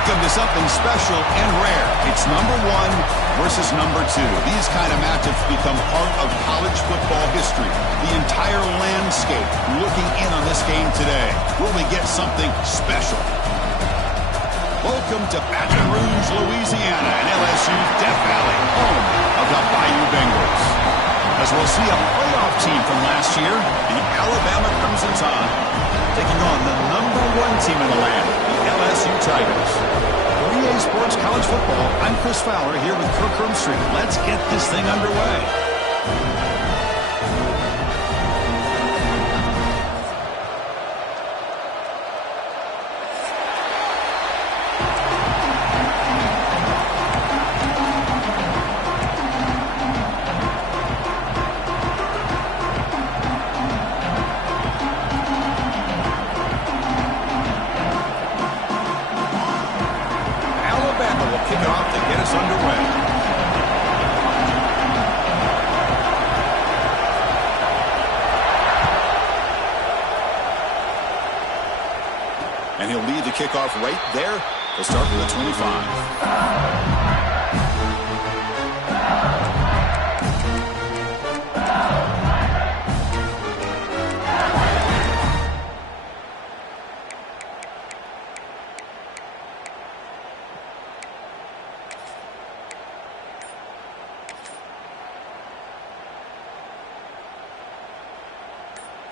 Welcome to something special and rare. It's number 1 versus number 2. These kind of matchups become part of college football history. The entire landscape looking in on this game today. Will we get something special? Welcome to Baton Rouge, Louisiana, and LSU's Death Valley, home of the Bayou Bengals. As we'll see a playoff team from last year, the Alabama Crimson Tide, taking on the number 1 team in the land, the LSU Tigers. For EA Sports College Football, I'm Chris Fowler here with Kirk Hermstreet. Let's get this thing underway. And he'll lead the kickoff right there. He'll start with a 25.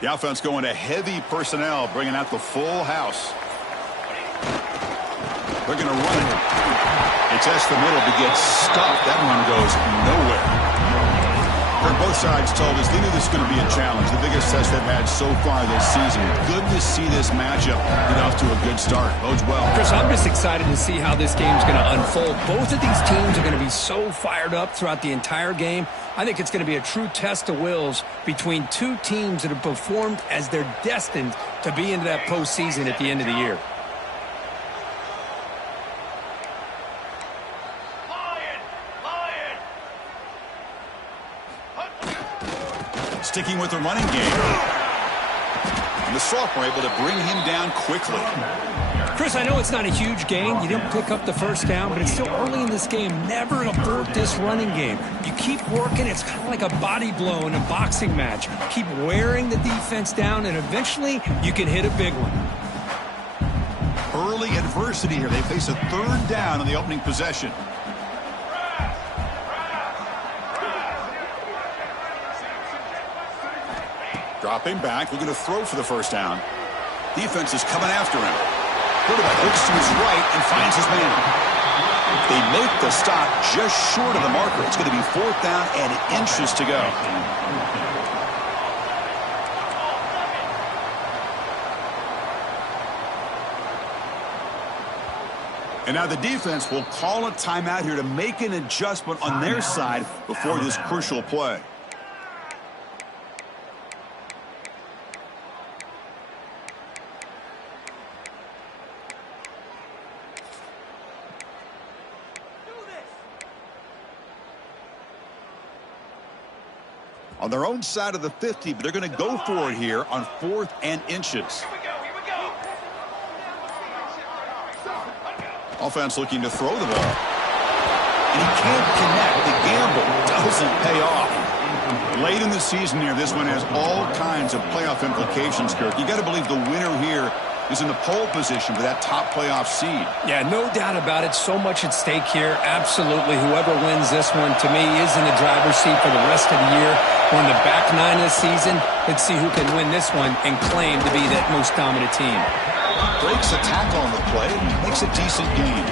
The offense going to heavy personnel, bringing out the full house. They're going to run it. It tests the middle to get stuffed. That one goes nowhere. Both sides told us they knew this was going to be a challenge, the biggest test they've had so far this season. Good to see this matchup get off to a good start. Bodes well. Chris, I'm just excited to see how this game's going to unfold. Both of these teams are going to be so fired up throughout the entire game. I think it's going to be a true test of wills between two teams that have performed as they're destined to be into that postseason at the end of the year. Sticking with the running game. And the sophomore able to bring him down quickly. Chris, I know it's not a huge gain. You didn't pick up the first down, but it's still early in this game. Never abort this running game. You keep working. It's kind of like a body blow in a boxing match. Keep wearing the defense down, and eventually you can hit a big one. Early adversity here. They face a third down on the opening possession. Dropping back, looking to throw for the first down. Defense is coming after him. Quarterback looks to his right and finds his man. They make the stop just short of the marker. It's going to be 4th down and inches to go. And now the defense will call a timeout here to make an adjustment on their side before this crucial play. On their own side of the 50, but they're going to go for it here on 4th and inches. Offense looking to throw the ball. And he can't connect. The gamble doesn't pay off. Late in the season here, this one has all kinds of playoff implications, Kirk. You got to believe the winner here is in the pole position for that top playoff seed. Yeah, no doubt about it. So much at stake here. Absolutely. Whoever wins this one, to me, is in the driver's seat for the rest of the year. We're in the back 9 of the season. Let's see who can win this one and claim to be that most dominant team. Breaks a tackle on the play, makes a decent gain.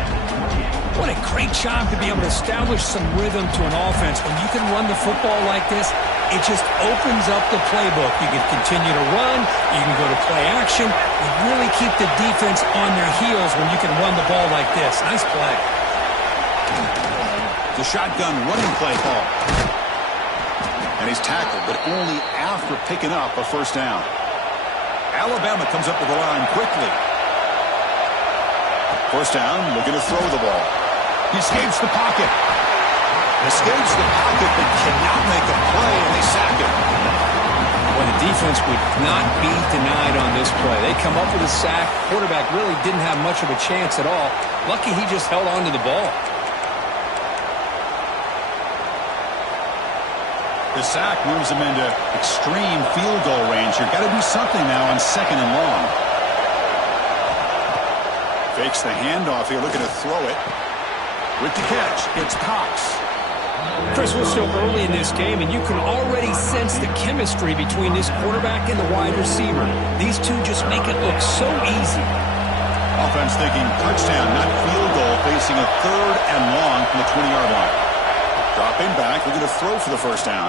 What a great job to be able to establish some rhythm to an offense. When you can run the football like this, it just opens up the playbook. You can continue to run. You can go to play action. You really keep the defense on their heels when you can run the ball like this. Nice play. The shotgun running play call. And he's tackled, but only after picking up a first down. Alabama comes up with the line quickly. First down, looking to throw the ball. He escapes the pocket. Escapes the pocket, but cannot make a play, and they sack him. Well, the defense would not be denied on this this play. They come up with a sack. Quarterback really didn't have much of a chance at all. Lucky he just held on to the ball. The sack moves him into extreme field goal range. You've got to do something now on 2nd and long. Fakes the handoff here, looking to throw it. With the catch, it's Cox. Chris, we're still early in this game, and you can already sense the chemistry between this quarterback and the wide receiver. These two just make it look so easy. Offense thinking touchdown, not field goal, facing a 3rd and long from the 20-yard line. Dropping back, looking to throw for the first down.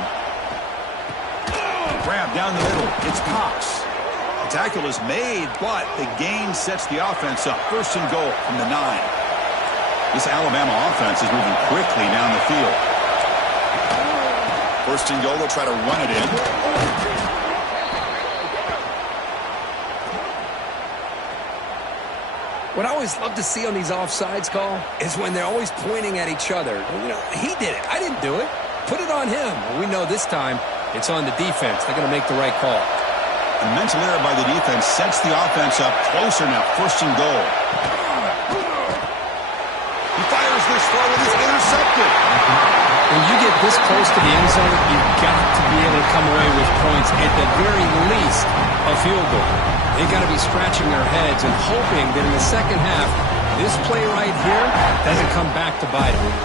Grab down the middle, it's Cox. The tackle is made, but the gain sets the offense up. 1st and goal from the 9. This Alabama offense is moving quickly down the field. 1st and goal, they'll try to run it in. What I always love to see on these offsides call is when they're always pointing at each other. You know, he did it. I didn't do it. Put it on him. We know this time it's on the defense. They're going to make the right call. A mental error by the defense sets the offense up closer now. 1st and goal. He fires this throw and it's intercepted. When you get this close to the end zone, you've got to be able to come away with points, at the very least a field goal. They've got to be scratching their heads and hoping that in the second half, this play right here doesn't come back to bite them.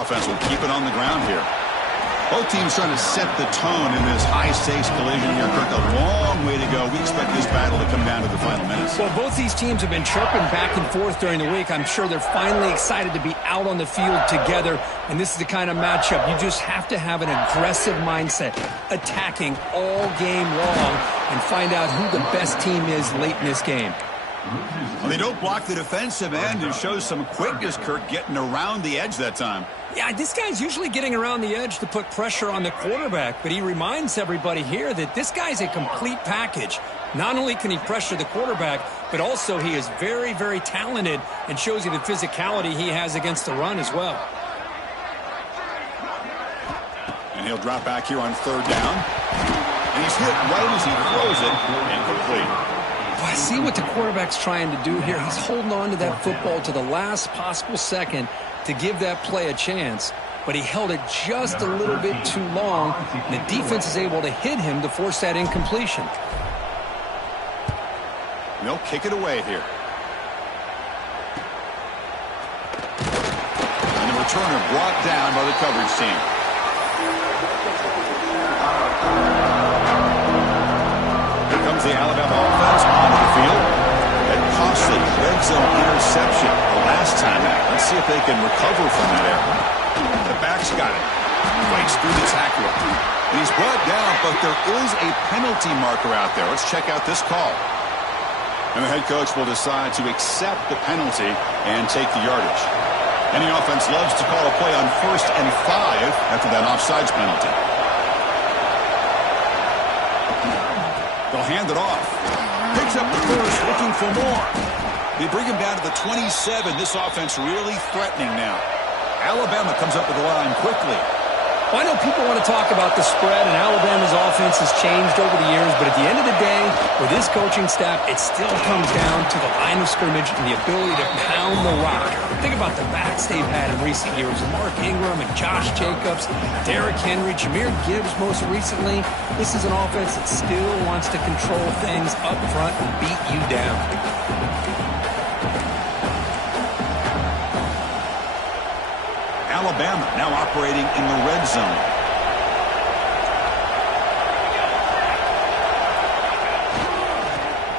Offense will keep it on the ground here. Both teams trying to set the tone in this high-stakes collision here. Kirk, a long way to go. We expect this battle to come down to the final minutes. Well, both these teams have been chirping back and forth during the week. I'm sure they're finally excited to be out on the field together. And this is the kind of matchup you just have to have an aggressive mindset, attacking all game long, and find out who the best team is late in this game. Well, they don't block the defensive end and show some quickness, Kirk, getting around the edge that time. Yeah, this guy's usually getting around the edge to put pressure on the quarterback, but he reminds everybody here that this guy's a complete package. Not only can he pressure the quarterback, but also he is very, very talented and shows you the physicality he has against the run as well. And he'll drop back here on 3rd down. And he's hit right as he throws it. Incomplete. Well, I see what the quarterback's trying to do here. He's holding on to that football to the last possible second to give that play a chance, but he held it just a little bit too long, and the defense is able to hit him to force that incompletion. They'll kick it away here. And the returner brought down by the coverage team. Here comes the Alabama offense onto the field. That costly red zone interception the last time out. Let's see if they can recover from that error. The back's got it. Breaks through the tackler. And he's brought down, but there is a penalty marker out there. Let's check out this call. And the head coach will decide to accept the penalty and take the yardage. Any offense loves to call a play on 1st and 5 after that offsides penalty. They'll hand it off. Picks up the first, looking for more. They bring him down to the 27. This offense really threatening now. Alabama comes up with the line quickly. Well, I know people want to talk about the spread, and Alabama's offense has changed over the years, but at the end of the day, with this coaching staff, it still comes down to the line of scrimmage and the ability to pound the rock. Think about the backs they've had in recent years. Mark Ingram and Josh Jacobs, Derrick Henry, Jahmyr Gibbs most recently. This is an offense that still wants to control things up front and beat you down. Alabama now operating in the red zone.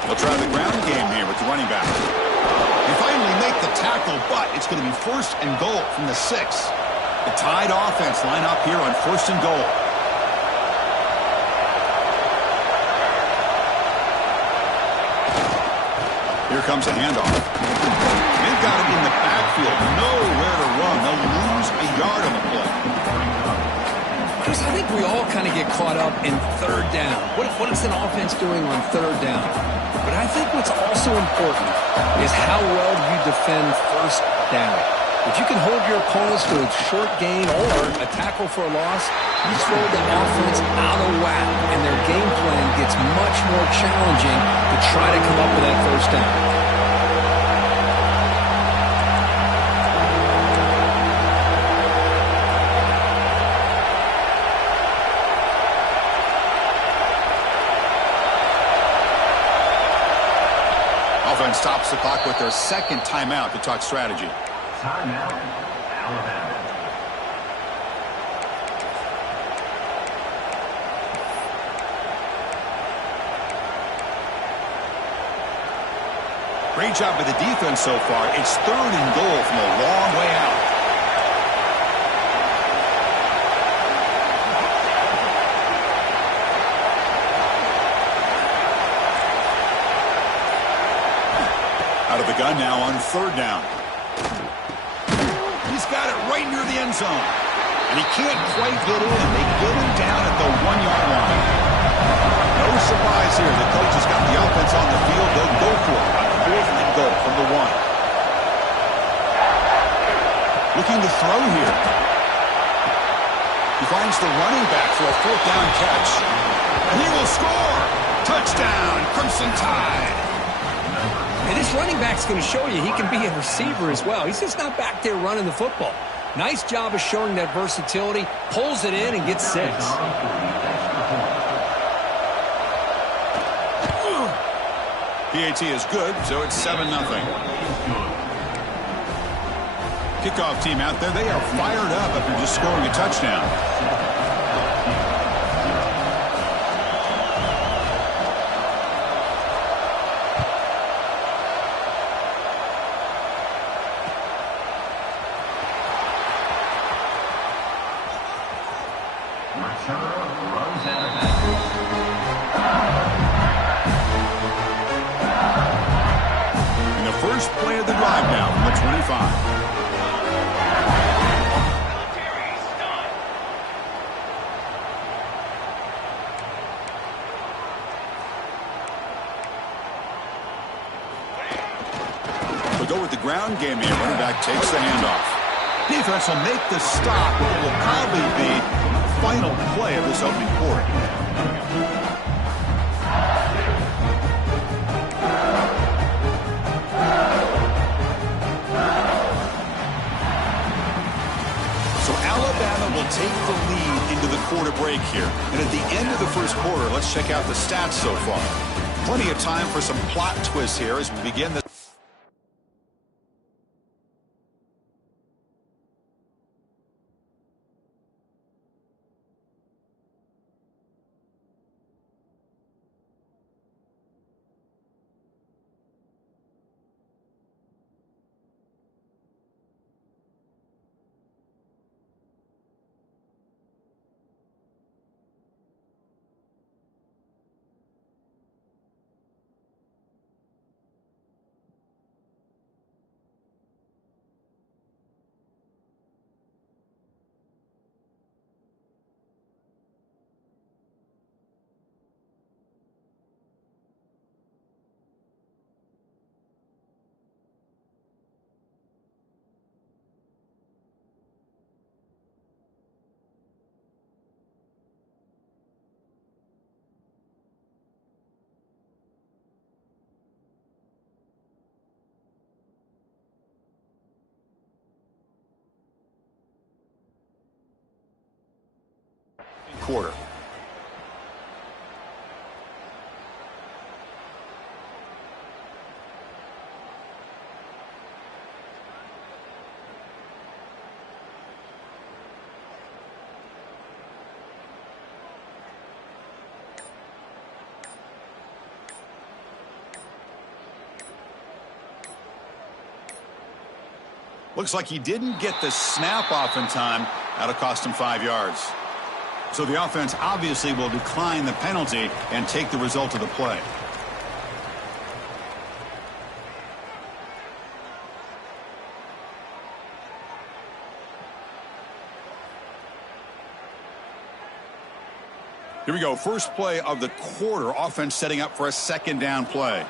They'll try the ground game here with the running back. They finally make the tackle, but it's going to be 1st and goal from the 6. The tied offense line up here on 1st and goal. Here comes a handoff. They've got him in the backfield. Nowhere to run. They'll lose a yard on the play. Chris, I think we all kind of get caught up in 3rd down. What is an offense doing on 3rd down? But I think what's also important is how well do you defend first down. If you can hold your opponents to a short gain or a tackle for a loss, you throw the offense out of whack, and their game plan gets much more challenging to try to come up with that first down. Offense stops the clock with their second timeout to talk strategy. Timeout, Alabama. Great job by the defense so far. It's 3rd and goal from a long way out. Out of the gun now on 3rd down. He's got it right near the end zone. And he can't quite get in. They get him down at the 1-yard line. No surprise here. The coach has got the offense on the field. They'll go for it on 4th and goal from the 1. Looking to throw here. He finds the running back for a 4th down catch. And he will score. Touchdown, Crimson Tide. And this running back's going to show you he can be a receiver as well. He's just not back there running the football. Nice job of showing that versatility. Pulls it in and gets 6. PAT is good, so it's 7-0. Kickoff team out there, they are fired up after just scoring a touchdown. And the first play of the drive now from the 25. We go with the ground game here. Running back takes the handoff. Defense will make the stop, but it will probably be the final play of this opening quarter. So Alabama will take the lead into the quarter break here. And at the end of the first quarter, let's check out the stats so far. Plenty of time for some plot twists here as we begin the quarter. Looks like he didn't get the snap off in time. That'll cost him 5 yards. So the offense obviously will decline the penalty and take the result of the play. Here we go. First play of the quarter. Offense setting up for a 2nd down play.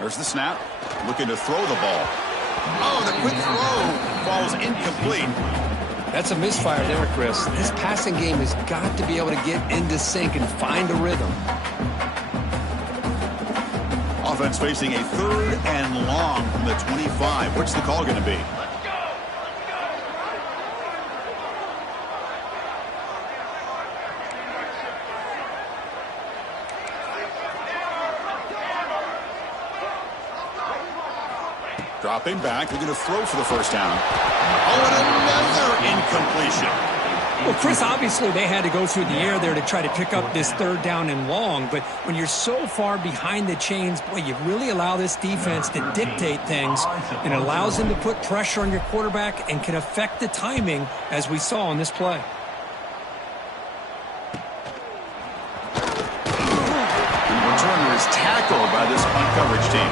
There's the snap. Looking to throw the ball. Oh, the quick throw falls incomplete. That's a misfire there, Chris. This passing game has got to be able to get into sync and find a rhythm. Offense facing a 3rd and long from the 25. What's the call going to be? Dropping back, they're going to throw for the first down. Oh, and another incompletion. Well, Chris, obviously they had to go through the air there to try to pick up this 3rd down and long, but when you're so far behind the chains, boy, you really allow this defense to dictate things, and it allows them to put pressure on your quarterback and can affect the timing, as we saw on this play. The returner is tackled by this punt coverage team.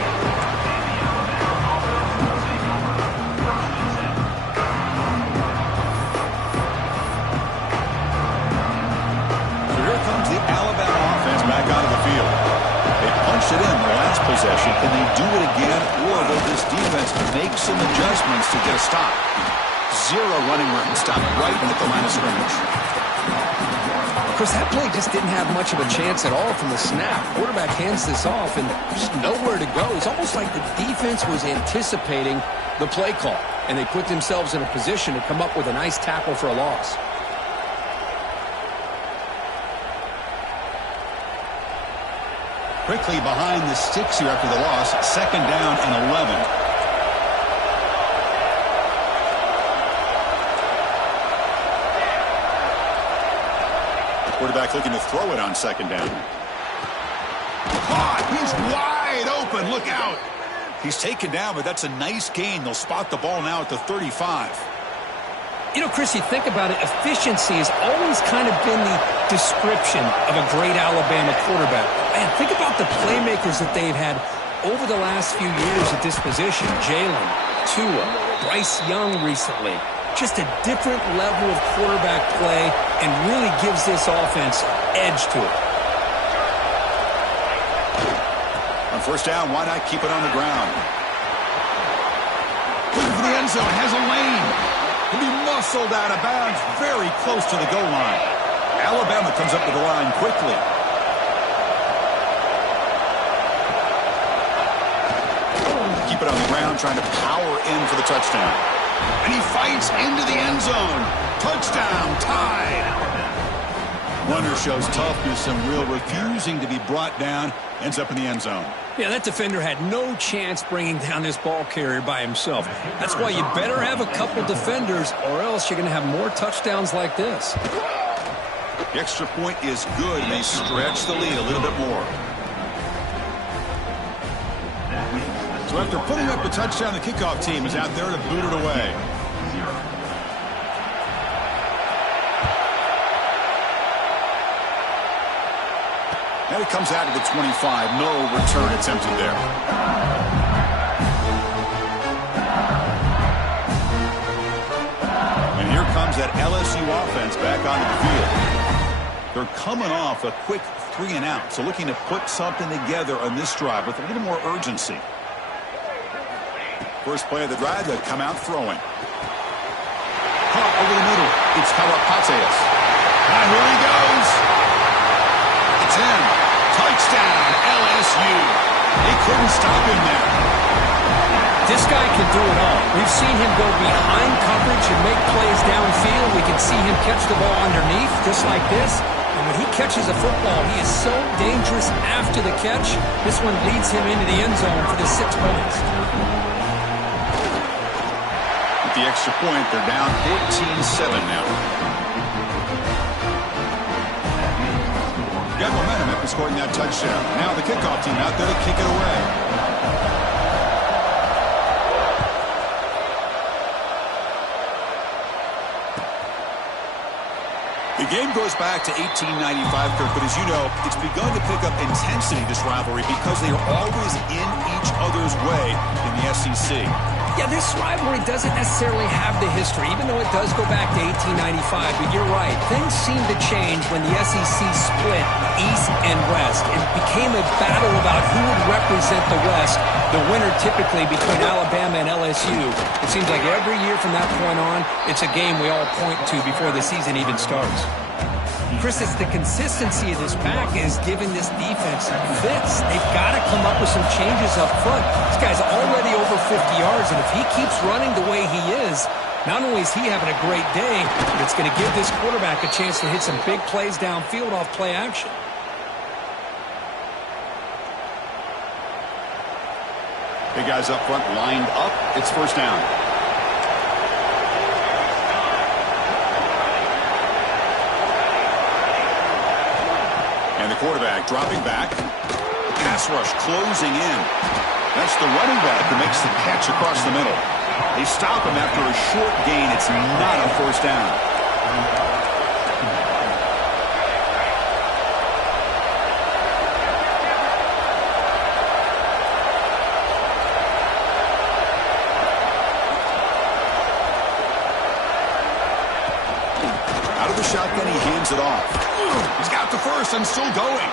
It in the last possession. Can they do it again, or will this defense make some adjustments to get a stop? 0 running room. Stop right at the line of scrimmage. Chris, that play just didn't have much of a chance at all from the snap. Quarterback hands this off and just nowhere to go. It's almost like the defense was anticipating the play call, and they put themselves in a position to come up with a nice tackle for a loss. Quickly behind the sticks here after the loss. 2nd down and 11. Quarterback looking to throw it on 2nd down. Caught! He's wide open. Look out. He's taken down, but that's a nice gain. They'll spot the ball now at the 35. You know, Chris, you think about it, efficiency has always kind of been the description of a great Alabama quarterback. Man, think about the playmakers that they've had over the last few years at this position. Jalen, Tua, Bryce Young recently. Just a different level of quarterback play and really gives this offense edge to it. On 1st down, why not keep it on the ground? Looking for the end zone, has a lane. He'll be muscled out of bounds very close to the goal line. Alabama comes up to the line quickly. Keep it on the ground, trying to power in for the touchdown. And he fights into the end zone. Touchdown, tied. Runner shows toughness and real refusing to be brought down. Ends up in the end zone. Yeah, that defender had no chance bringing down this ball carrier by himself. That's why you better have a couple defenders, or else you're going to have more touchdowns like this. The extra point is good, and they stretch the lead a little bit more. So after putting up a touchdown, the kickoff team is out there to boot it away. And it comes out of the 25. No return attempted there. And here comes that LSU offense back onto the field. They're coming off a quick 3-and-out, so looking to put something together on this drive with a little more urgency. First play of the drive, they'll come out throwing. Caught over the middle. It's Karapateas. And here he goes. It's in. Touchdown, LSU. They couldn't stop him there. This guy can do it all. We've seen him go behind coverage and make plays downfield. We can see him catch the ball underneath, just like this. And when he catches a football, he is so dangerous after the catch. This one leads him into the end zone for the 6 points. With the extra point, they're down 14-7 now. Got momentum after scoring that touchdown. Now the kickoff team out there to kick it away. The game goes back to 1895, Kirk, but as you know, it's begun to pick up intensity, this rivalry, because they are always in each other's way in the SEC. Yeah, this rivalry doesn't necessarily have the history, even though it does go back to 1895. But you're right. Things seemed to change when the SEC split east and west. It became a battle about who who would represent the West, the winner typically between Alabama and LSU. It seems like every year from that point on, it's a game we all point to before the season even starts. Chris, it's the consistency of this pack is giving this defense fits. They've got to come up with some changes up front. This guy's already over 50 yards, and if he keeps running the way he is, not only is he having a great day, but it's going to give this quarterback a chance to hit some big plays downfield off play action. Big guys up front lined up. It's first down. And the quarterback dropping back. Pass rush closing in. That's the running back who makes the catch across the middle. They stop him after a short gain. It's not a first down. Out of the shotgun, he hands it off. He's got the first and still going.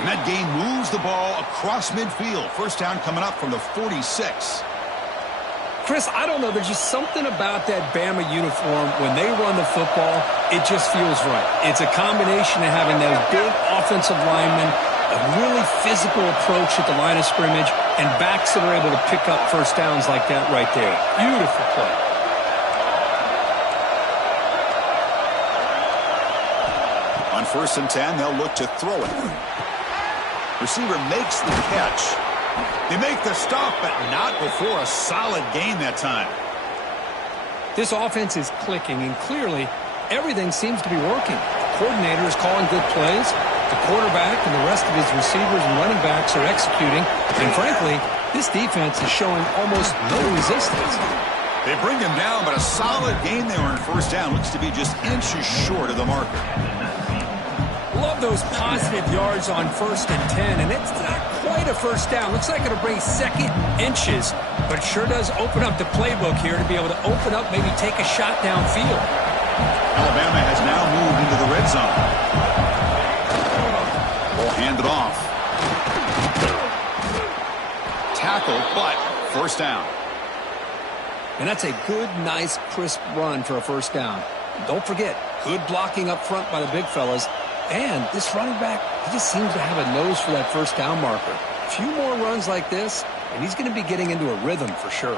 And that gain moves the ball across midfield. First down coming up from the 46. Chris, I don't know. There's just something about that Bama uniform. When they run the football, it just feels right. It's a combination of having those big offensive linemen, a really physical approach at the line of scrimmage, and backs that are able to pick up first downs like that right there. Beautiful play. On 1st and 10, they'll look to throw it. Receiver makes the catch. They make the stop, but not before a solid gain that time. This offense is clicking, and clearly everything seems to be working. The coordinator is calling good plays. The quarterback and the rest of his receivers and running backs are executing. And frankly, this defense is showing almost no resistance. They bring him down, but a solid gain there on first down. Looks to be just inches short of the marker. Love those positive yards on 1st and 10, and it's not quite a first down. Looks like it'll bring second inches, but it sure does open up the playbook here to be able to open up, maybe take a shot downfield. Alabama has now moved into the red zone. Ball handed off. Tackle, but first down. And that's a good, nice, crisp run for a first down. Don't forget, good blocking up front by the big fellas. And this running back, he just seems to have a nose for that first down marker. A few more runs like this, and he's going to be getting into a rhythm for sure.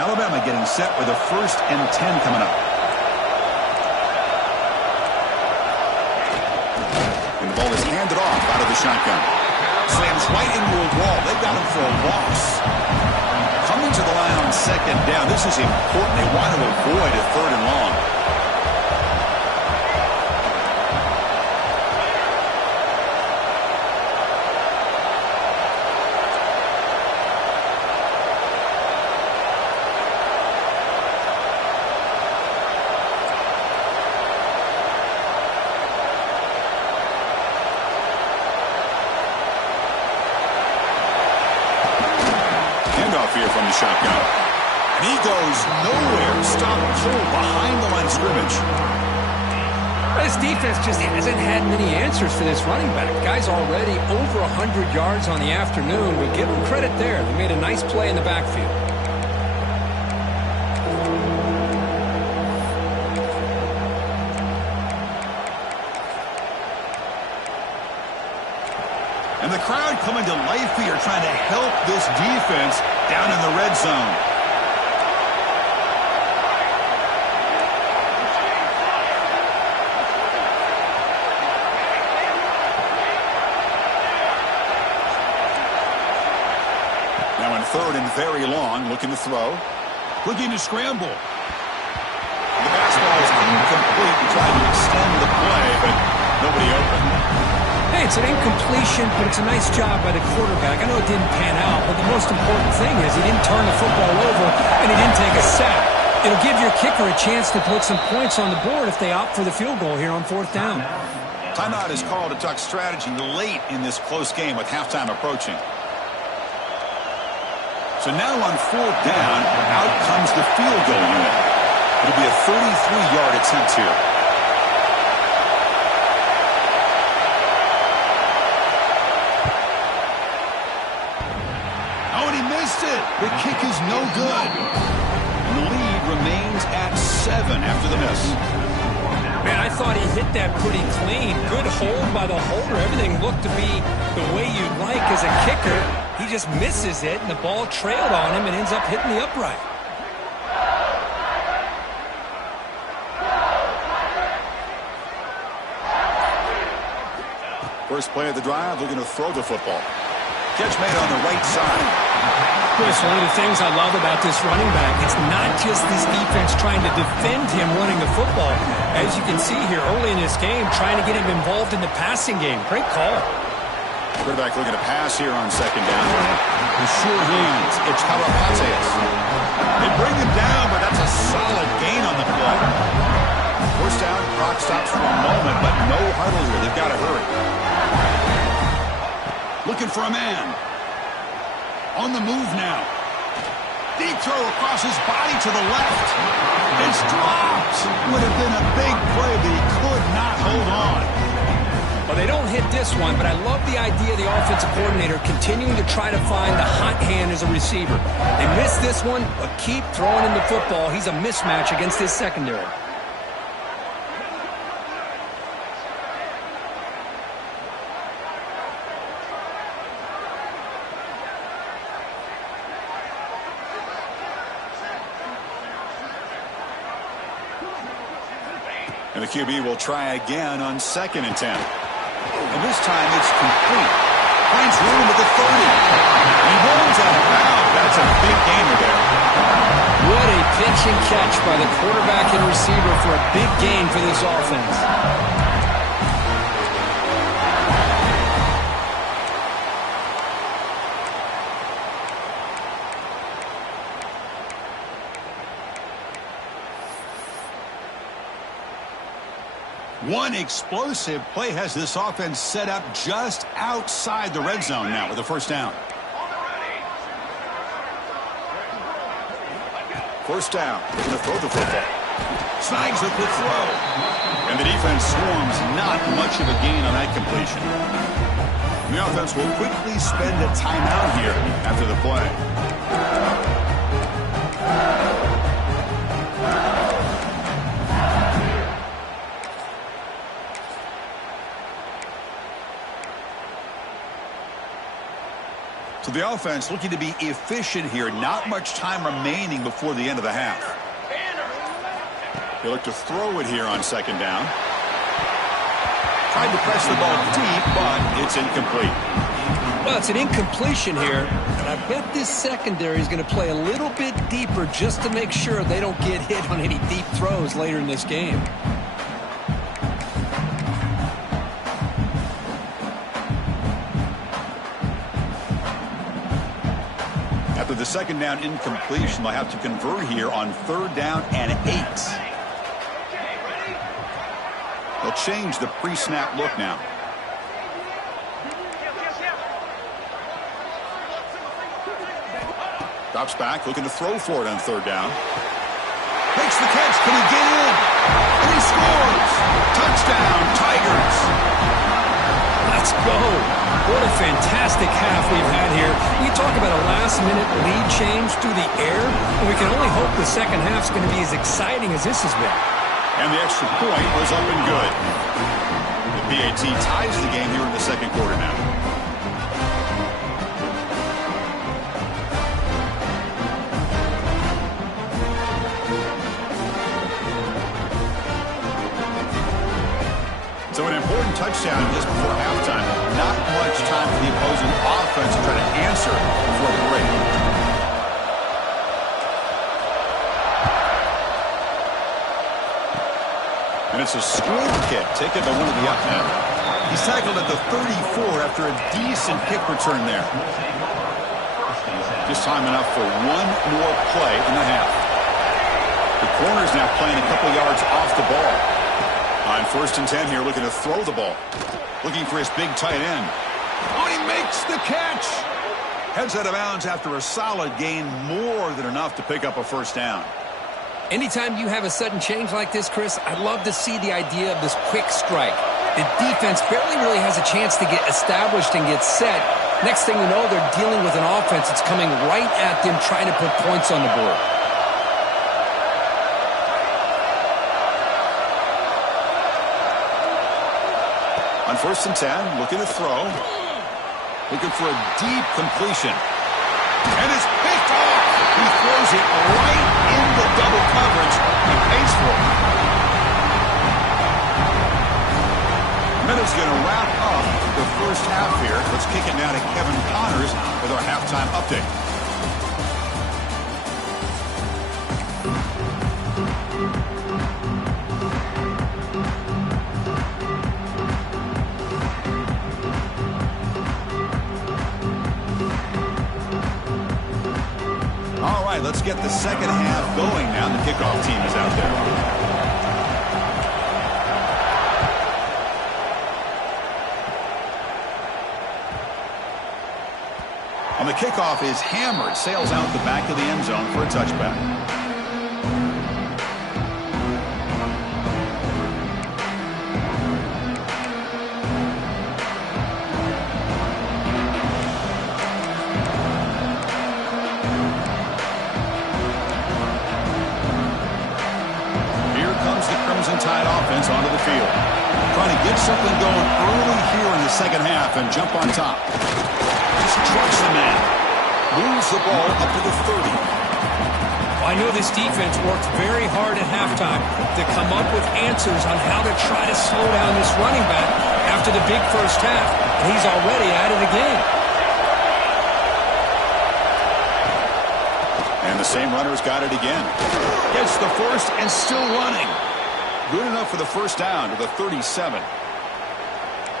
Alabama getting set with a 1st and 10 coming up. And the ball is handed off out of the shotgun. Slams right into a wall. They've got him for a loss. Coming to the line on 2nd down. This is important. They want to avoid a 3rd and long. Here from the shotgun. And he goes nowhere. Stop cold behind the line of scrimmage. This defense just hasn't had many answers for this running back. Guy's already over 100 yards on the afternoon. We give him credit there. They made a nice play in the backfield. And the crowd coming to life here, trying to help this defense down in the red zone. Now in 3rd and very long, looking to throw. Looking to scramble. The basketball is incomplete. He tried to extend the play, but nobody open. Hey, it's an incompletion, but it's a nice job by the quarterback. I know it didn't pan out, but the most important thing is he didn't turn the football over and he didn't take a sack. It'll give your kicker a chance to put some points on the board if they opt for the field goal here on 4th down. Timeout is called to duck strategy late in this close game with halftime approaching. So now on 4th down, out comes the field goal unit. It'll be a 33-yard attempt here. Oh, and he missed it. The kick is no good. And the lead remains at 7 after the miss. Man, I thought he hit that pretty clean. Good hold by the holder. Everything looked to be the way you'd like as a kicker. He just misses it, and the ball trailed on him and ends up hitting the upright. First play of the drive, looking to throw the football. Catch made on the right side. Chris, one of the things I love about this running back, it's not just this defense trying to defend him running the football. As you can see here early in this game, trying to get him involved in the passing game. Great call. Quarterback looking to pass here on second down. The sure hands. It's Kalapates. They bring him down, but that's a solid gain on the play. First down, clock stops for a moment, but no huddle here. They've got to hurry. Looking for a man. On the move now. Deep throw across his body to the left. It's dropped. Would have been a big play, but he could not hold on. Well, they don't hit this one, but I love the idea of the offensive coordinator continuing to try to find the hot hand as a receiver. They missed this one, but keep throwing him the football. He's a mismatch against his secondary. And the QB will try again on 2nd and 10. And this time it's complete. Finds room at the 30. He rolls out of bounds. That's a big gainer there. What a pitch and catch by the quarterback and receiver for a big gain for this offense. One explosive play has this offense set up just outside the red zone now with a first down. First down. They're going to throw the football. Snags with the throw. And the defense swarms. Not much of a gain on that completion. The offense will quickly spend a timeout here after the play. So the offense looking to be efficient here. Not much time remaining before the end of the half. They look to throw it here on 2nd down. Tried to press the ball deep, but it's incomplete. Well, it's an incompletion here, and I bet this secondary is going to play a little bit deeper just to make sure they don't get hit on any deep throws later in this game. After the 2nd down incompletion, they'll have to convert here on 3rd down and 8. They'll change the pre-snap look now. Drops back, looking to throw for it on 3rd down. Makes the catch. Can he get in? And he scores! Touchdown, Tigers! Let's go. What a fantastic half we've had here. We talk about a last-minute lead change through the air, and we can only hope the second half is going to be as exciting as this has been. And the extra point was up and good. The PAT ties the game here in the 2nd quarter now. So an important touchdown just before halftime. Not much time for the opposing offense to try to answer before the break. And it's a squib kick taken by one of the up men. He's tackled at the 34 after a decent kick return there. Just time enough for one more play in the half. The corner's now playing a couple yards off the ball. On 1st and 10 here, looking to throw the ball. Looking for his big tight end. Oh, he makes the catch. Heads out of bounds after a solid gain, more than enough to pick up a first down. Anytime you have a sudden change like this, Chris, I love to see the idea of this quick strike. The defense barely really has a chance to get established and get set. Next thing you know, they're dealing with an offense that's coming right at them, trying to put points on the board. On 1st and 10, looking to throw. Looking for a deep completion. And it's picked off. He throws it right in the double coverage. He pays for it. Minute's going to wrap up the first half here. Let's kick it now to Kevin Connors with our halftime update. All right, let's get the second half going now. The kickoff team is out there. On the kickoff is hammered, sails out the back of the end zone for a touchback. Here comes the Crimson Tide offense onto the field. Trying to get something going early here in the second half and jump on top. Just trucks the man. Moves the ball up to the 30. Well, I know this defense worked very hard at halftime to come up with answers on how to try to slow down this running back after the big first half. And he's already at it again. And the same runner's got it again. Gets the first and still running. Good enough for the first down to the 37.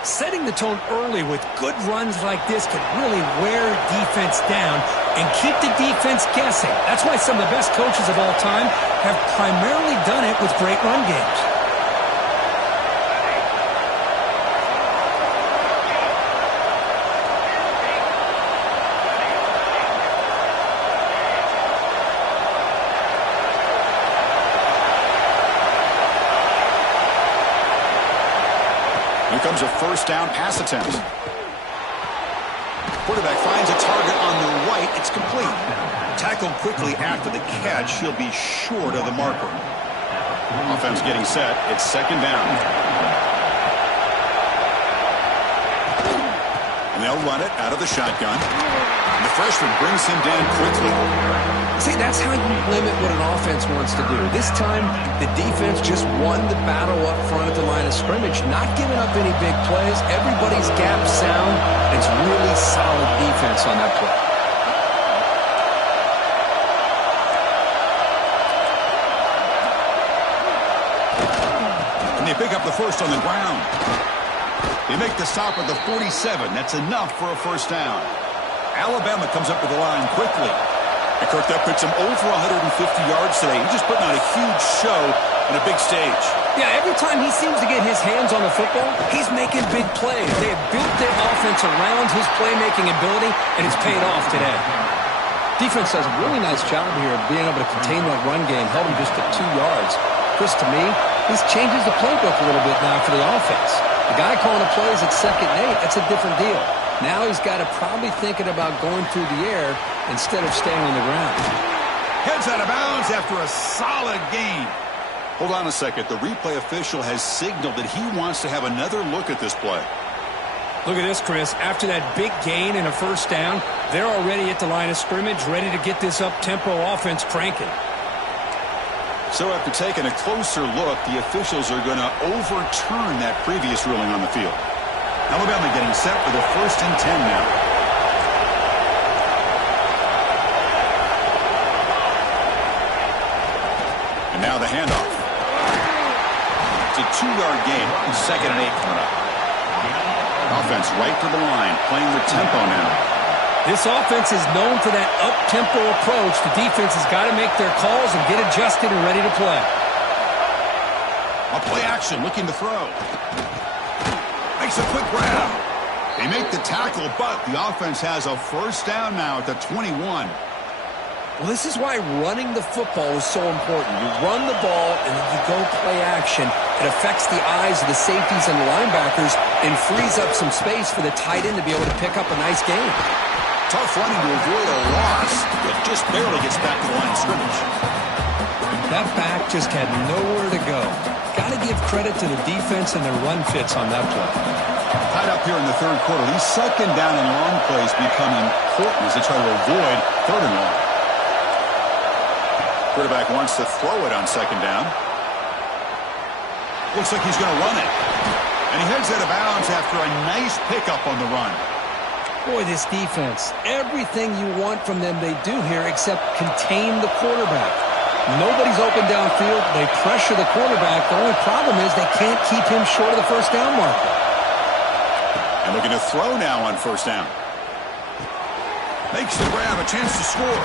Setting the tone early with good runs like this can really wear defense down and keep the defense guessing. That's why some of the best coaches of all time have primarily done it with great run games. Here comes a first down pass attempt. Quarterback finds a target on the right. It's complete. Tackled quickly after the catch. He'll be short of the marker. Offense getting set. It's second down. And they'll run it out of the shotgun. And the freshman brings him down quickly. See, that's how you limit what an offense wants to do. This time, the defense just won the battle up front at the line of scrimmage, not giving up any big plays. Everybody's gap sound. It's really solid defense on that play. And they pick up the first on the ground. They make the stop at the 47. That's enough for a first down. Alabama comes up with the line quickly. And Kirk, that puts him over 150 yards today. He's just putting on a huge show on a big stage. Yeah, every time he seems to get his hands on the football, he's making big plays. They have built their offense around his playmaking ability, and it's paid off today. Defense does a really nice job here of being able to contain that run game, held him just at 2 yards. Chris, to me, this changes the playbook a little bit now for the offense. The guy calling the plays at 2nd and 8, that's a different deal. Now he's got to probably thinking about going through the air instead of staying on the ground. Heads out of bounds after a solid gain. Hold on a second. The replay official has signaled that he wants to have another look at this play. Look at this, Chris. After that big gain and a first down, they're already at the line of scrimmage, ready to get this up-tempo offense cranking. So after taking a closer look, the officials are going to overturn that previous ruling on the field. Alabama getting set for the 1st and 10 now. And now the handoff. It's a 2-yard gain. 2nd and 8 coming up. Offense right to the line, playing with tempo now. This offense is known for that up-tempo approach. The defense has got to make their calls and get adjusted and ready to play. A play action, looking to throw. Makes a quick grab. They make the tackle, but the offense has a first down now at the 21. Well, this is why running the football is so important. You run the ball, and then you go play action. It affects the eyes of the safeties and the linebackers and frees up some space for the tight end to be able to pick up a nice gain. Tough running to avoid a loss, but just barely gets back to the line of scrimmage. That back just had nowhere to go. Got to give credit to the defense and their run fits on that play. Tied up here in the third quarter. These second down and long plays become important as they try to avoid third and long. Quarterback wants to throw it on second down. Looks like he's going to run it. And he heads out of bounds after a nice pickup on the run. Boy, this defense, everything you want from them they do here except contain the quarterback. Nobody's open downfield. They pressure the quarterback. The only problem is they can't keep him short of the first down marker. And looking to throw now on first down. Makes the grab, a chance to score.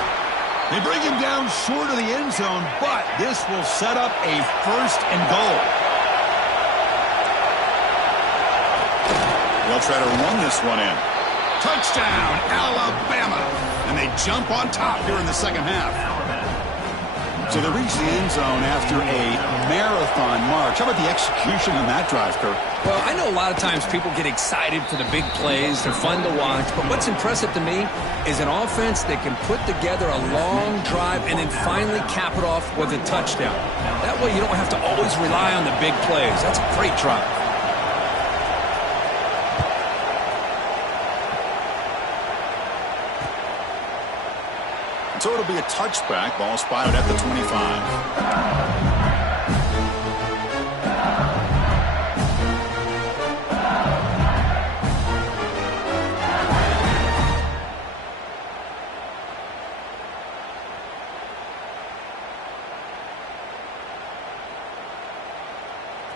They bring him down short of the end zone, but this will set up a first and goal. They'll try to run this one in. Touchdown, Alabama. And they jump on top here in the second half. So they reach the end zone after a marathon march. How about the execution on that drive, Kirk? Well, I know a lot of times people get excited for the big plays. They're fun to watch. But what's impressive to me is an offense that can put together a long drive and then finally cap it off with a touchdown. That way you don't have to always rely on the big plays. That's a great drive. So it'll be a touchback. Ball spotted at the 25.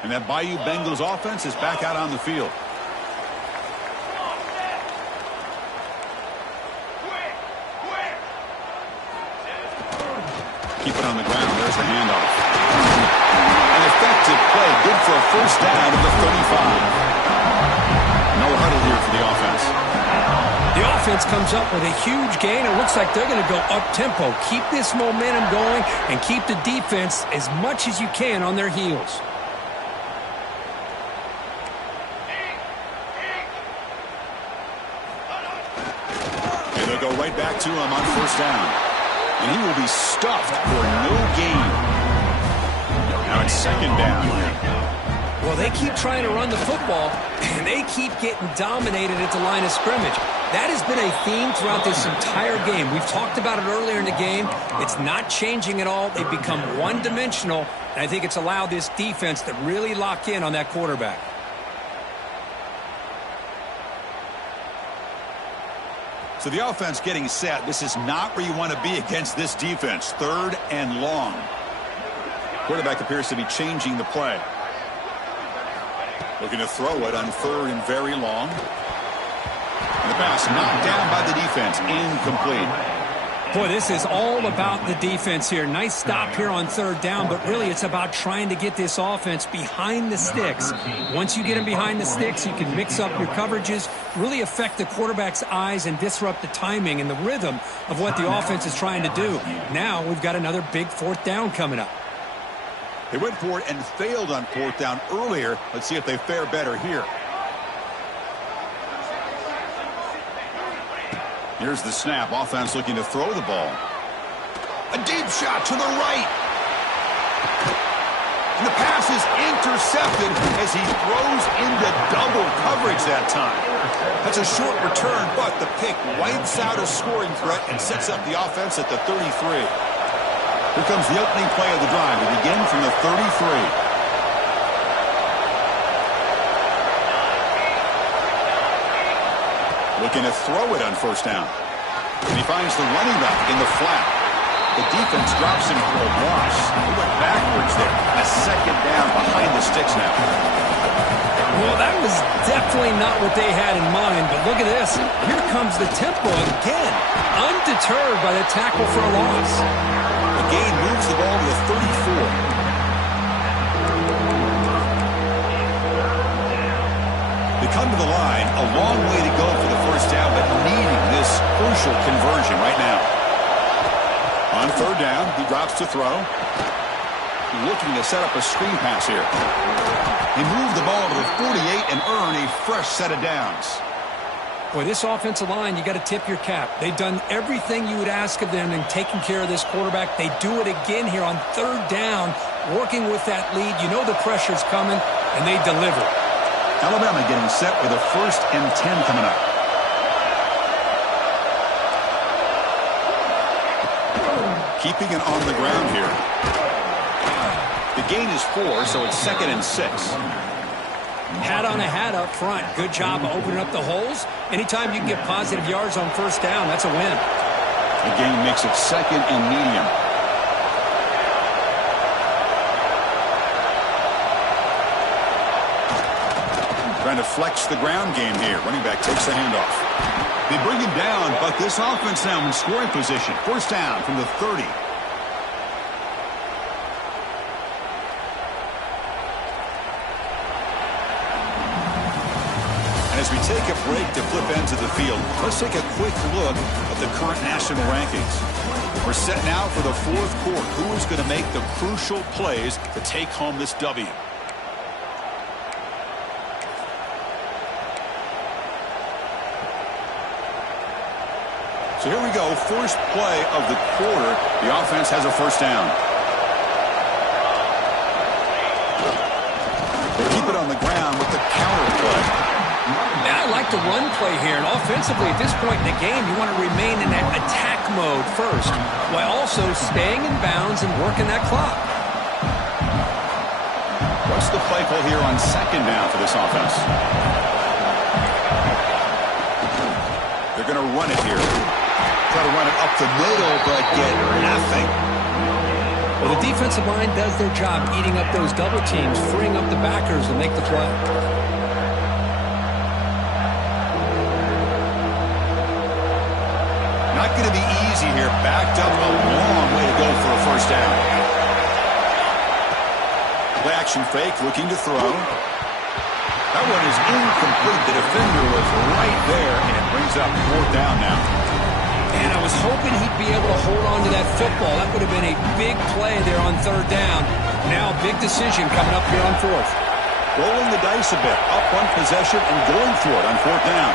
And that Bayou Bengals offense is back out on the field. Keep it on the ground. There's the handoff. An effective play. Good for a first down at the 35. No huddle here for the offense. The offense comes up with a huge gain. It looks like they're going to go up-tempo. Keep this momentum going and keep the defense as much as you can on their heels. And they'll go right back to him on first down. And he will be stuffed for no gain. Now it's second down. Well, they keep trying to run the football, and they keep getting dominated at the line of scrimmage. That has been a theme throughout this entire game. We've talked about it earlier in the game. It's not changing at all. They've become one-dimensional, and I think it's allowed this defense to really lock in on that quarterback. So the offense getting set. This is not where you want to be against this defense. Third and long. Quarterback appears to be changing the play. Looking to throw it on third and very long. And the pass knocked down by the defense. Incomplete. Boy, this is all about the defense here. Nice stop here on third down, but really it's about trying to get this offense behind the sticks. Once you get them behind the sticks, you can mix up your coverages, really affect the quarterback's eyes and disrupt the timing and the rhythm of what the offense is trying to do. Now we've got another big fourth down coming up. They went for it and failed on fourth down earlier. Let's see if they fare better here. Here's the snap. Offense looking to throw the ball. A deep shot to the right. And the pass is intercepted as he throws into double coverage that time. That's a short return, but the pick wipes out a scoring threat and sets up the offense at the 33. Here comes the opening play of the drive. We begin from the 33. Looking to throw it on first down. And he finds the running back in the flat. The defense drops him for a loss. He went backwards there. A second down behind the sticks now. Well, that was definitely not what they had in mind, but look at this. Here comes the tempo again. Undeterred by the tackle for a loss. The gain moves the ball to the 34. They come to the line, a long way to go for the first down, but needing this crucial conversion right now. On third down, he drops to throw. Looking to set up a screen pass here. He moved the ball to the 48 and earn a fresh set of downs. Boy, this offensive line, you got to tip your cap. They've done everything you would ask of them in taking care of this quarterback. They do it again here on third down, working with that lead. You know the pressure's coming, and they deliver. Alabama getting set with a 1st and 10 coming up. Keeping it on the ground here. The gain is 4, so it's 2nd and 6. Hat on a hat up front. Good job of opening up the holes. Anytime you can get positive yards on first down, that's a win. The gain makes it 2nd and medium. Trying to flex the ground game here. Running back takes the handoff. They bring him down, but this offense now in scoring position. 1st down from the 30. As we take a break to flip ends of the field, let's take a quick look at the current national rankings. We're set now for the 4th quarter. Who is going to make the crucial plays to take home this W? So here we go. First play of the quarter. The offense has a 1st down. They keep it on the ground with the counter play. I like the run play here, and offensively at this point in the game, you want to remain in that attack mode first, while also staying in bounds and working that clock. What's the play call here on 2nd down for this offense? They're going to run it here. Try to run it up the middle, but get nothing. Well, the defensive line does their job eating up those double teams, freeing up the backers to make the play. Not going to be easy here. Backed up a long way to go for a 1st down. Play action fake, looking to throw. That one is incomplete. The defender was right there, and it brings up 4th down now. And I was hoping he'd be able to hold on to that football. That would have been a big play there on 3rd down. Now a big decision coming up here on 4th. Rolling the dice a bit. Up one possession and going for it on 4th down.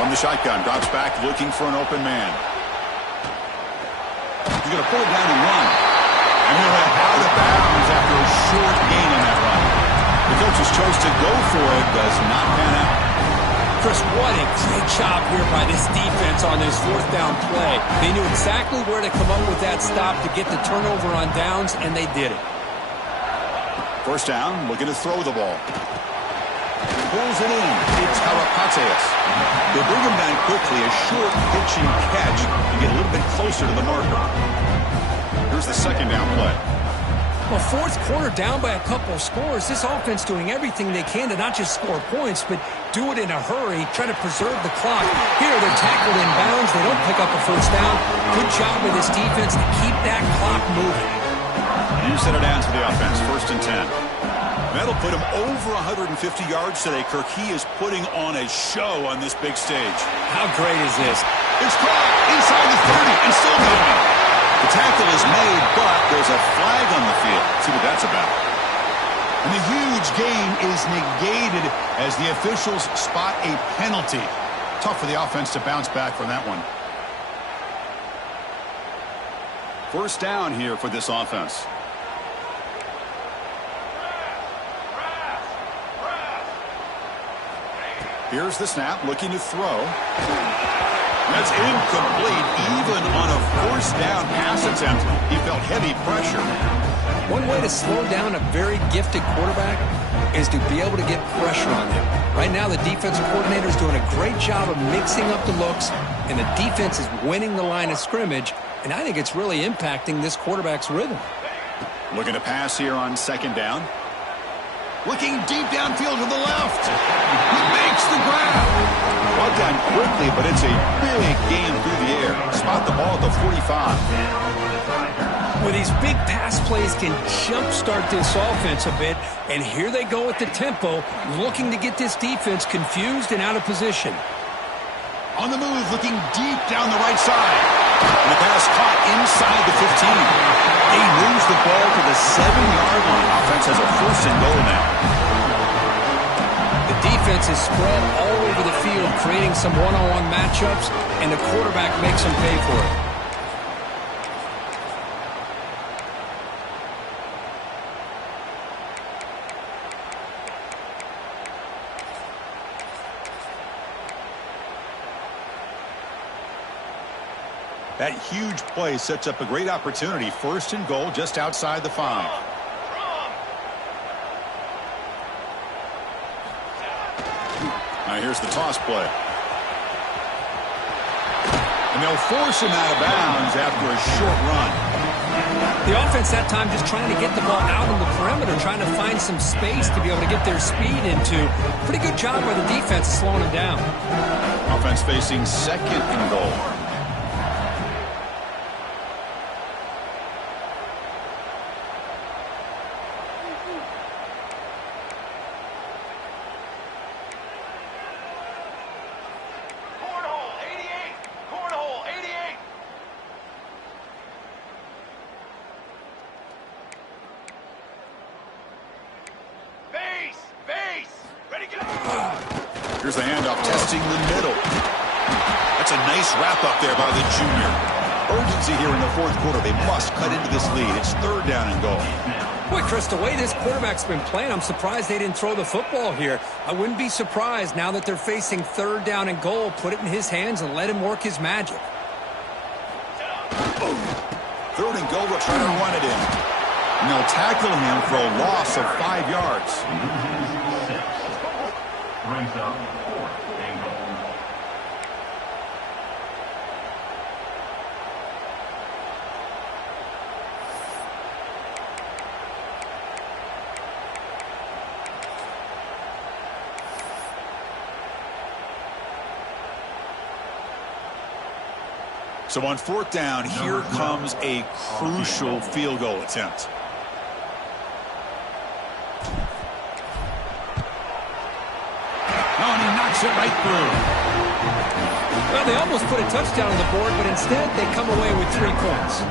From the shotgun, drops back, looking for an open man. He's going to pull it down and run. And he'll have out of bounds after a short gain in that run. The coaches chose to go for it, does not pan out. Chris, what a great job here by this defense on this 4th down play. They knew exactly where to come up with that stop to get the turnover on downs, and they did it. 1st down, looking to throw the ball. Pulls it in. It's Karapateas. They bring him down quickly. A short pitching catch to get a little bit closer to the marker. Here's the 2nd down play. Well, 4th quarter down by a couple of scores. This offense doing everything they can to not just score points, but do it in a hurry, try to preserve the clock. Here, they're tackled in bounds. They don't pick up a 1st down. Good job with this defense to keep that clock moving. You set it down to the offense. 1st and 10. That'll put him over 150 yards today, Kirk. He is putting on a show on this big stage. How great is this? It's caught inside the 30 and still moving. The tackle is made, but there's a flag on the field. Let's see what that's about. And the huge gain is negated as the officials spot a penalty. Tough for the offense to bounce back from that one. 1st down here for this offense. Here's the snap, looking to throw. That's incomplete. Even on a 1st down pass attempt, he felt heavy pressure. One way to slow down a very gifted quarterback is to be able to get pressure on him. Right now, the defensive coordinator is doing a great job of mixing up the looks, and the defense is winning the line of scrimmage, and I think it's really impacting this quarterback's rhythm. Looking to pass here on 2nd down. Looking deep downfield to the left. He makes the grab. Brought down quickly, but it's a big gain through the air. Spot the ball at the 45. Well, these big pass plays can jumpstart this offense a bit, and here they go at the tempo, looking to get this defense confused and out of position. On the move, looking deep down the right side. And the pass caught inside the 15. He moves the ball to the 7-yard line. Offense has a first and goal now. The defense is spread all over the field, creating some one-on-one matchups, and the quarterback makes them pay for it. That huge play sets up a great opportunity. First and goal just outside the 5. Now here's the toss play. And they'll force him out of bounds after a short run. The offense that time just trying to get the ball out on the perimeter, trying to find some space to be able to get their speed into. Pretty good job by the defense slowing him down. Offense facing second and goal. Here's the handoff, testing the middle. That's a nice wrap-up there by the junior. Urgency here in the fourth quarter. They must cut into this lead. It's third down and goal. Boy, Chris, the way this quarterback's been playing, I'm surprised they didn't throw the football here. I wouldn't be surprised now that they're facing third down and goal. Put it in his hands and let him work his magic. Third and goal, they'll try to run it in. And they'll tackle him for a loss of 5 yards. Brings up 4th and goal. So on 4th down, here comes a crucial field goal attempt. And he knocks it right through. Well, they almost put a touchdown on the board, but instead they come away with 3 points.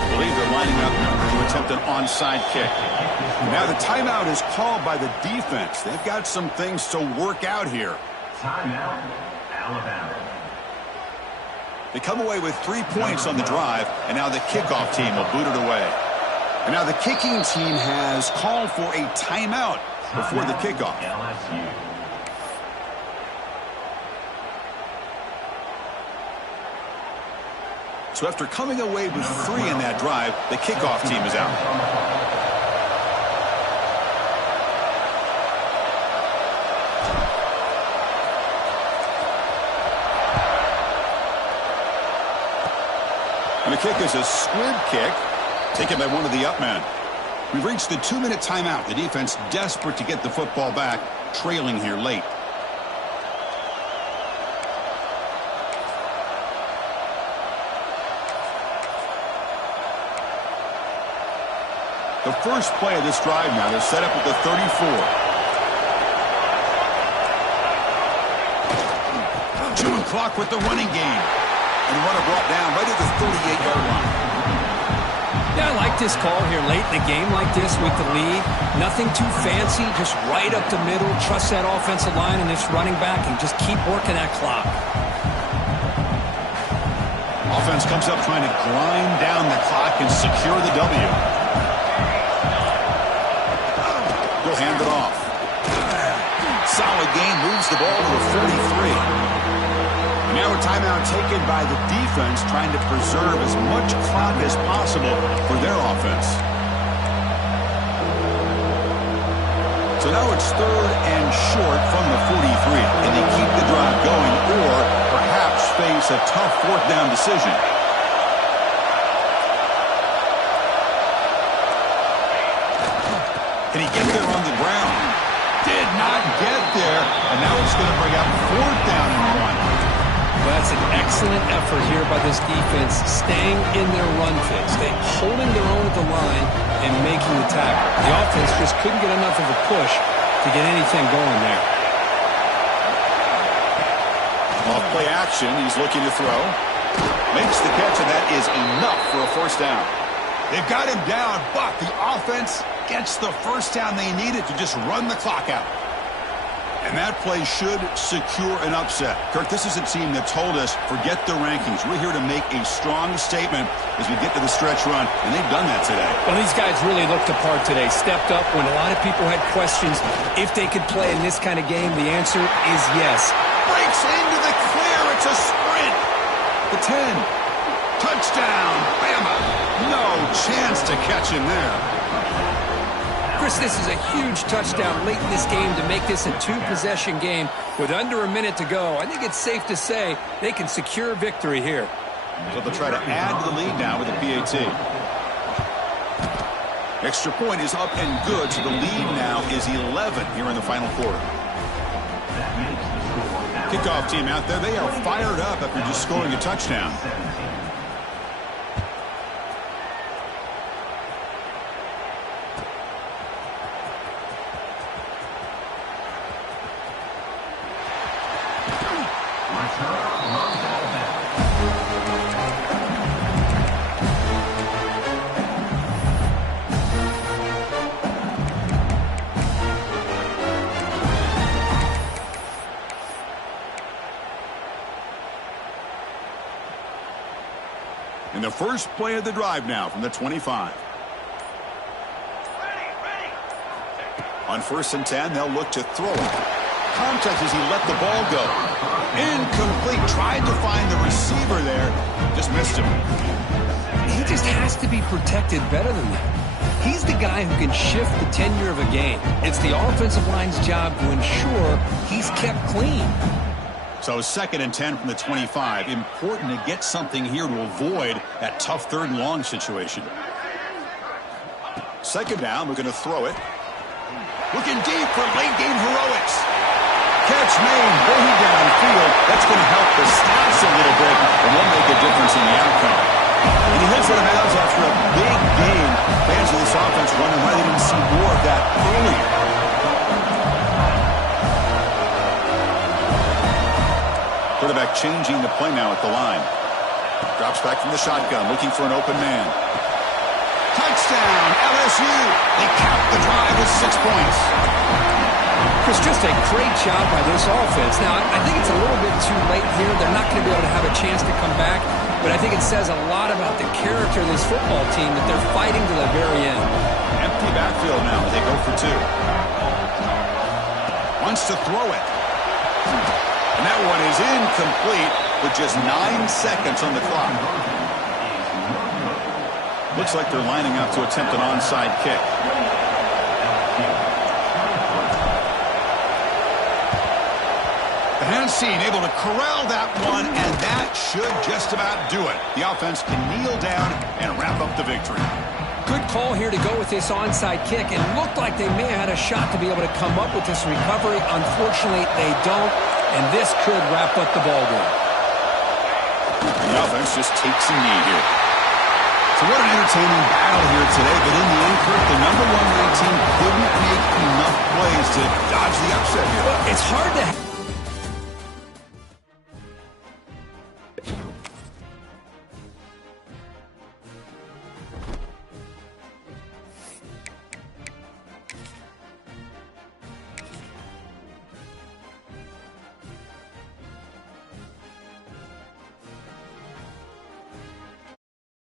I believe they're lining up to attempt an onside kick. Now the timeout is called by the defense. They've got some things to work out here. Timeout, Alabama. They come away with 3 points on the drive, and now the kickoff team will boot it away. And now the kicking team has called for a timeout before the kickoff. LSU. So after coming away with 3 in that drive, the kickoff team is out. And the kick is a squib kick, taken by one of the up men. We've reached the 2-minute timeout. The defense desperate to get the football back, trailing here late. The first play of this drive now, they're set up at the 34. Chewing clock with the running game. And the runner brought down right at the 38-yard line. Yeah, I like this call here late in the game like this with the lead. Nothing too fancy, just right up the middle. Trust that offensive line and this running back and just keep working that clock. Offense comes up trying to grind down the clock and secure the W. They'll hand it off. Solid gain, moves the ball to the 43. Now a timeout taken by the defense, trying to preserve as much clock as possible for their offense. So now it's third and short from the 43. Can they keep the drive going or perhaps face a tough fourth down decision? Can he get there on the ground? Did not get there, and now it's going to bring up 4th down and 1. Well, that's an excellent effort here by this defense, staying in their run fix. They holding their own at the line and making the tackle. The offense just couldn't get enough of a push to get anything going there. Off play action, he's looking to throw. Makes the catch, and that is enough for a 1st down. They've got him down, but the offense gets the 1st down they needed to just run the clock out. And that play should secure an upset. Kirk, this is a team that told us, forget the rankings. We're here to make a strong statement as we get to the stretch run, and they've done that today. Well, these guys really looked apart today, stepped up when a lot of people had questions if they could play in this kind of game. The answer is yes. Breaks into the clear. It's a sprint. The 10. Touchdown, Bama. No chance to catch him there. Chris, this is a huge touchdown late in this game to make this a 2-possession game with under a minute to go. I think it's safe to say they can secure victory here. So they'll try to add to the lead now with a PAT. Extra point is up and good, so the lead now is 11 here in the final quarter. Kickoff team out there, they are fired up after just scoring a touchdown. And the first play of the drive now from the 25. On 1st and 10, they'll look to throw it. Contact as he let the ball go. Incomplete. Tried to find the receiver there. Just missed him. He just has to be protected better than that. He's the guy who can shift the tenure of a game. It's the offensive line's job to ensure he's kept clean. So 2nd and 10 from the 25. Important to get something here to avoid that tough 3rd and long situation. 2nd down, we're going to throw it. Looking deep for late game heroics. Catch made, way downfield. That's going to help the stats a little bit and will make a difference in the outcome. And he hits it out of bounds after a big game. Fans of this offense wondering why they didn't see more of that earlier. Quarterback changing the play now at the line. Drops back from the shotgun, looking for an open man. Touchdown, LSU. They cap the drive with 6 points. It's just a great job by this offense. Now, I think it's a little bit too late here. They're not going to be able to have a chance to come back, but I think it says a lot about the character of this football team that they're fighting to the very end. Empty backfield now. They go for 2. Wants to throw it. And that one is incomplete with just 9 seconds on the clock. Looks like they're lining up to attempt an onside kick. The hands seen, able to corral that one, and that should just about do it. The offense can kneel down and wrap up the victory. Good call here to go with this onside kick, and looked like they may have had a shot to be able to come up with this recovery. Unfortunately, they don't, and this could wrap up the ball game. The offense just takes a knee here. So what an entertaining battle here today, but in the end, Kirk, the number 1 ranked team couldn't make enough plays to dodge the upset here. Well, it's hard to